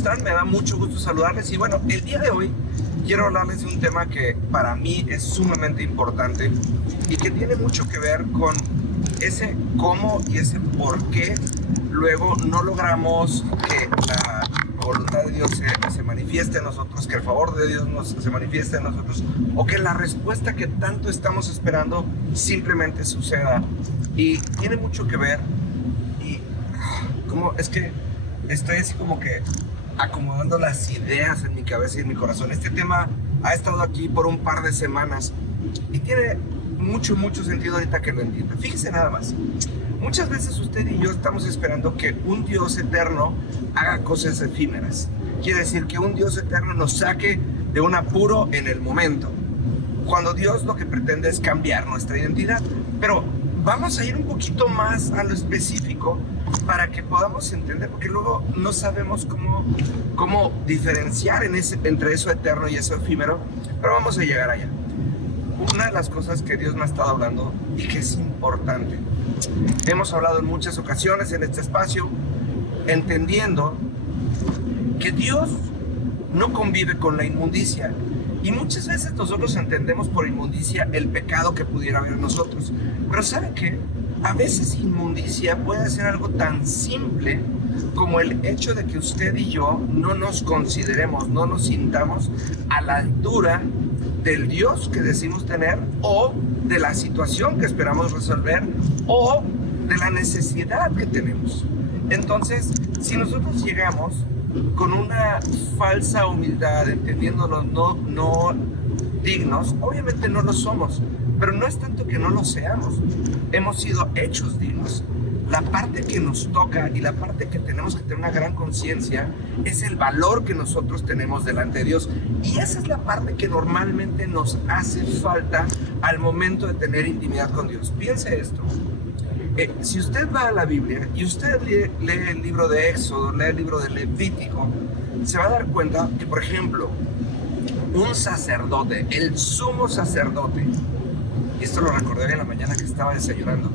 están? Me da mucho gusto saludarles y bueno, el día de hoy quiero hablarles de un tema que para mí es sumamente importante y que tiene mucho que ver con ese cómo y ese por qué luego no logramos que la voluntad de Dios se manifieste en nosotros, que el favor de Dios se manifieste en nosotros, o que la respuesta que tanto estamos esperando simplemente suceda. Y tiene mucho que ver, y como es que estoy así como que acomodando las ideas en mi cabeza y en mi corazón. Este tema ha estado aquí por un par de semanas y tiene mucho sentido ahorita que lo entienda. Fíjese nada más. Muchas veces usted y yo estamos esperando que un Dios eterno haga cosas efímeras. Quiere decir que un Dios eterno nos saque de un apuro en el momento, cuando Dios lo que pretende es cambiar nuestra identidad. Pero vamos a ir un poquito más a lo específico para que podamos entender, porque luego no sabemos cómo diferenciar entre eso eterno y eso efímero, pero vamos a llegar allá. Una de las cosas que Dios me ha estado hablando y que es importante, hemos hablado en muchas ocasiones en este espacio, entendiendo que Dios no convive con la inmundicia. Y muchas veces nosotros entendemos por inmundicia el pecado que pudiera haber en nosotros. Pero ¿sabe qué? A veces inmundicia puede ser algo tan simple como el hecho de que usted y yo no nos consideremos, no nos sintamos a la altura del Dios que decimos tener, o de la situación que esperamos resolver, o de la necesidad que tenemos. Entonces, si nosotros llegamos con una falsa humildad, entendiéndonos no dignos, obviamente no lo somos, pero no es tanto que no lo seamos, hemos sido hechos dignos. La parte que nos toca y la parte que tenemos que tener una gran conciencia es el valor que nosotros tenemos delante de Dios. Y esa es la parte que normalmente nos hace falta al momento de tener intimidad con Dios. Piense esto. Si usted va a la Biblia y usted lee el libro de Éxodo, lee el libro de Levítico, se va a dar cuenta que, por ejemplo, un sacerdote, el sumo sacerdote, y esto lo recordé en la mañana que estaba desayunando,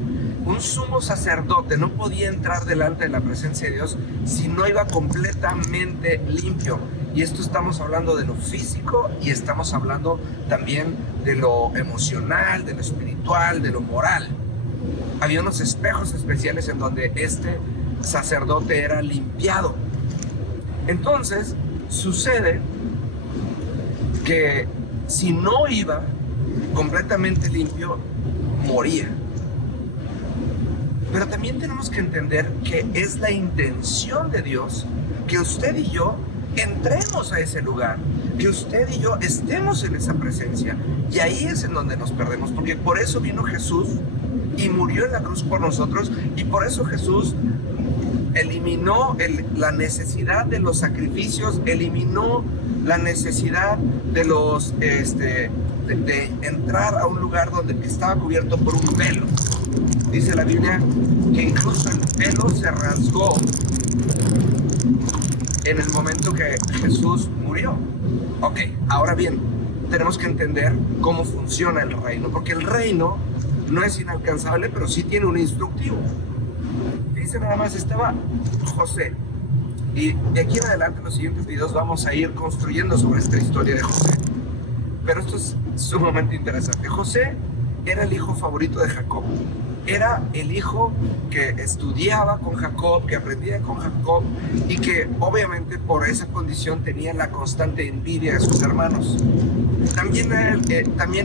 un sumo sacerdote no podía entrar delante de la presencia de Dios si no iba completamente limpio. Y esto estamos hablando de lo físico y estamos hablando también de lo emocional, de lo espiritual, de lo moral. Había unos espejos especiales en donde este sacerdote era limpiado. Entonces, sucede que si no iba completamente limpio, moría. Pero también tenemos que entender que es la intención de Dios que usted y yo entremos a ese lugar, que usted y yo estemos en esa presencia. Y ahí es en donde nos perdemos, porque por eso vino Jesús y murió en la cruz por nosotros, y por eso Jesús eliminó la necesidad de los sacrificios, eliminó la necesidad de los de entrar a un lugar donde estaba cubierto por un velo. Dice la Biblia que incluso el velo se rasgó en el momento que Jesús murió. Ok, ahora bien, tenemos que entender cómo funciona el reino, porque el reino no es inalcanzable, pero sí tiene un instructivo. Dice nada más, estaba José, y de aquí en adelante en los siguientes videos vamos a ir construyendo sobre esta historia de José, pero esto es sumamente interesante. José era el hijo favorito de Jacob, era el hijo que estudiaba con Jacob, que aprendía con Jacob, y que obviamente por esa condición tenía la constante envidia de sus hermanos. También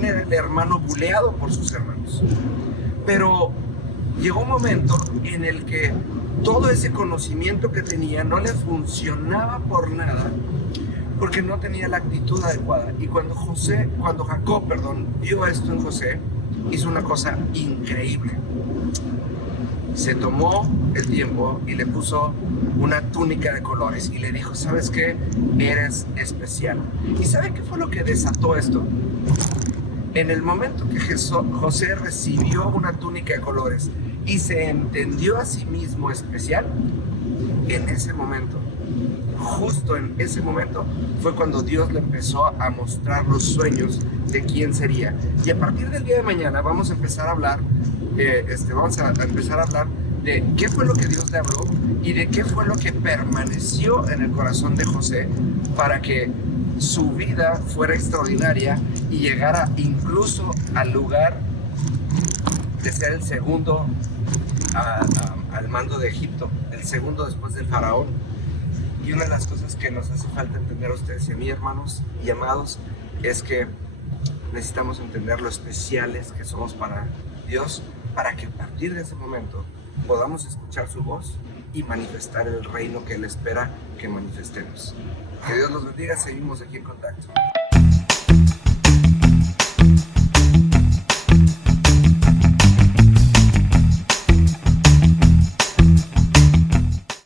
era el hermano buleado por sus hermanos. Pero llegó un momento en el que todo ese conocimiento que tenía no le funcionaba por nada, porque no tenía la actitud adecuada. Y cuando Jacob vio esto en José, hizo una cosa increíble. Se tomó el tiempo y le puso una túnica de colores y le dijo, ¿sabes qué? Eres especial. ¿Y sabe qué fue lo que desató esto? En el momento que José recibió una túnica de colores y se entendió a sí mismo especial, en ese momento, justo en ese momento, fue cuando Dios le empezó a mostrar los sueños de quién sería. Y a partir del día de mañana vamos a empezar a hablar de qué fue lo que Dios le habló y de qué fue lo que permaneció en el corazón de José para que su vida fuera extraordinaria y llegara incluso al lugar de ser el segundo al mando de Egipto, el segundo después del faraón. Y una de las cosas que nos hace falta entender a ustedes y a mí, hermanos y amados, es que necesitamos entender lo especiales que somos para Dios, para que a partir de ese momento podamos escuchar su voz y manifestar el reino que Él espera que manifestemos. Que Dios los bendiga, seguimos aquí en contacto.